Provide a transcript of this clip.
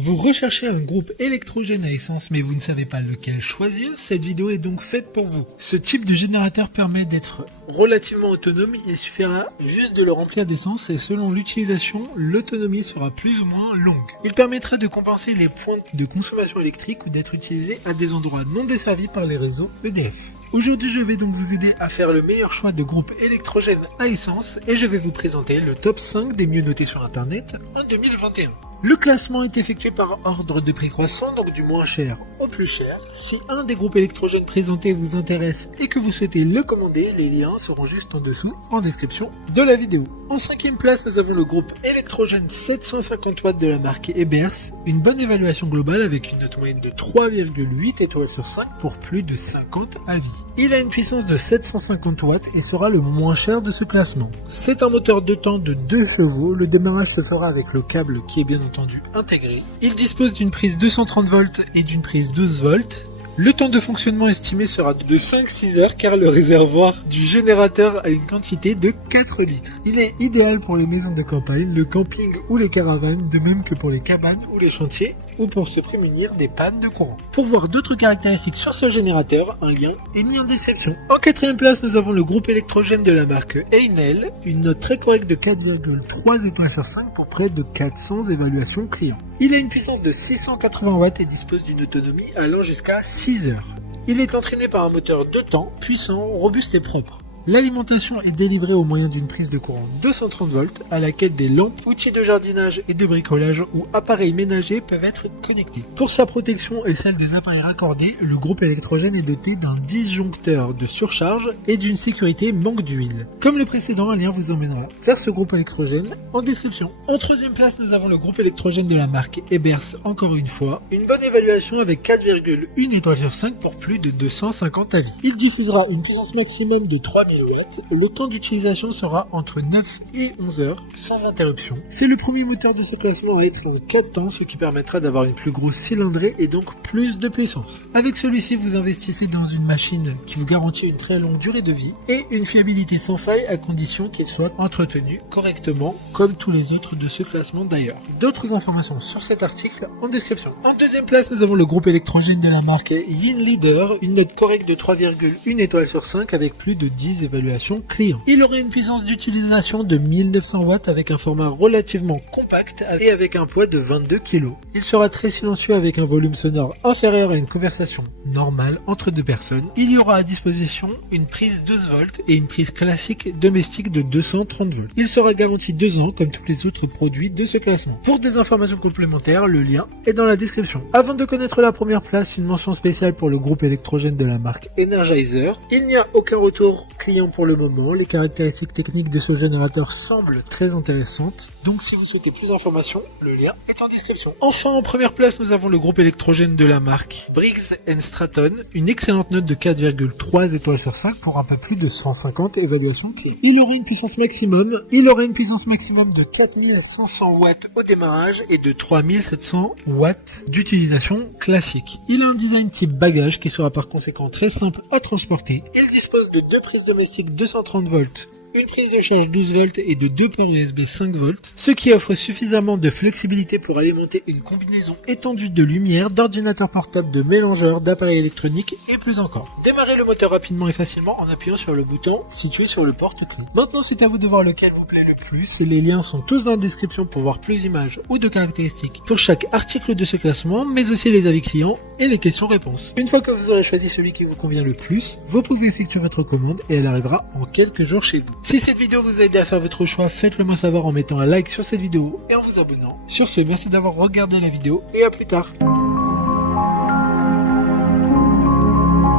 Vous recherchez un groupe électrogène à essence mais vous ne savez pas lequel choisir? Cette vidéo est donc faite pour vous. Ce type de générateur permet d'être relativement autonome, il suffira juste de le remplir d'essence et selon l'utilisation, l'autonomie sera plus ou moins longue. Il permettra de compenser les pointes de consommation électrique ou d'être utilisé à des endroits non desservis par les réseaux EDF. Aujourd'hui, je vais donc vous aider à faire le meilleur choix de groupe électrogène à essence et je vais vous présenter le top 5 des mieux notés sur internet en 2021. Le classement est effectué par ordre de prix croissant, donc du moins cher au plus cher. Si un des groupes électrogènes présentés vous intéresse et que vous souhaitez le commander, les liens seront juste en dessous en description de la vidéo. En 5e place, nous avons le groupe électrogène 750 watts de la marque Ebers. Une bonne évaluation globale avec une note moyenne de 3,8 étoiles sur 5 pour plus de 50 avis. Il a une puissance de 750 watts et sera le moins cher de ce classement. C'est un moteur 2 temps de 2 chevaux. Le démarrage se fera avec le câble qui est bien entendu intégré. Il dispose d'une prise 230 volts et d'une prise 12 volts. Le temps de fonctionnement estimé sera de 5-6 heures car le réservoir du générateur a une quantité de 4 litres. Il est idéal pour les maisons de campagne, le camping ou les caravanes, de même que pour les cabanes ou les chantiers ou pour se prémunir des pannes de courant. Pour voir d'autres caractéristiques sur ce générateur, un lien est mis en description. En 4e place, nous avons le groupe électrogène de la marque Enel, une note très correcte de 4,3 étoiles sur 5 pour près de 400 évaluations clients. Il a une puissance de 680 watts et dispose d'une autonomie allant jusqu'à 6 heures. Il est entraîné par un moteur 2 temps, puissant, robuste et propre. L'alimentation est délivrée au moyen d'une prise de courant 230 volts à laquelle des lampes, outils de jardinage et de bricolage ou appareils ménagers peuvent être connectés. Pour sa protection et celle des appareils raccordés, le groupe électrogène est doté d'un disjoncteur de surcharge et d'une sécurité manque d'huile. Comme le précédent, un lien vous emmènera vers ce groupe électrogène en description. En 3e place, nous avons le groupe électrogène de la marque Ebers, encore une fois. Une bonne évaluation avec 4,1 étoiles sur 5 pour plus de 250 avis. Il diffusera une puissance maximum de 3000 watts. Le temps d'utilisation sera entre 9 et 11 heures sans interruption. C'est le premier moteur de ce classement à être en 4 temps, ce qui permettra d'avoir une plus grosse cylindrée et donc plus de puissance. Avec celui-ci, vous investissez dans une machine qui vous garantit une très longue durée de vie et une fiabilité sans faille à condition qu'il soit entretenu correctement, comme tous les autres de ce classement d'ailleurs. D'autres informations sur cet article en description. En 2e place, nous avons le groupe électrogène de la marque Yin Leader, une note correcte de 3,1 étoiles sur 5 avec plus de 10 évaluation client. Il aurait une puissance d'utilisation de 1900 watts avec un format relativement compact et avec un poids de 22 kg. Il sera très silencieux avec un volume sonore inférieur à une conversation normale entre deux personnes. Il y aura à disposition une prise 12 volts et une prise classique domestique de 230 volts. Il sera garanti 2 ans comme tous les autres produits de ce classement. Pour des informations complémentaires, le lien est dans la description. Avant de connaître la première place, une mention spéciale pour le groupe électrogène de la marque Energizer. Il n'y a aucun retour client pour le moment. Les caractéristiques techniques de ce générateur semblent très intéressantes. Donc si vous souhaitez plus d'informations, le lien est en description. Enfin, en première place, nous avons le groupe électrogène de la marque Briggs & Stratton. Une excellente note de 4,3 étoiles sur 5 pour un peu plus de 150 évaluations clients. Il aurait une puissance maximum de 4500 watts au démarrage et de 3700 watts d'utilisation classique. Il a un design type bagage qui sera par conséquent très simple à transporter. Il dispose de 2 prises domestiques 230 volts, une prise de charge 12 volts et de 2 ports USB 5 volts, ce qui offre suffisamment de flexibilité pour alimenter une combinaison étendue de lumière, d'ordinateurs portables, de mélangeurs, d'appareils électroniques et plus encore. Démarrez le moteur rapidement et facilement en appuyant sur le bouton situé sur le porte-clés. Maintenant, c'est à vous de voir lequel vous plaît le plus. Les liens sont tous dans la description pour voir plus d'images ou de caractéristiques pour chaque article de ce classement, mais aussi les avis clients et les questions-réponses. Une fois que vous aurez choisi celui qui vous convient le plus, vous pouvez effectuer votre commande et elle arrivera en quelques jours chez vous. Si cette vidéo vous a aidé à faire votre choix, faites-le moi savoir en mettant un like sur cette vidéo et en vous abonnant. Sur ce, merci d'avoir regardé la vidéo et à plus tard.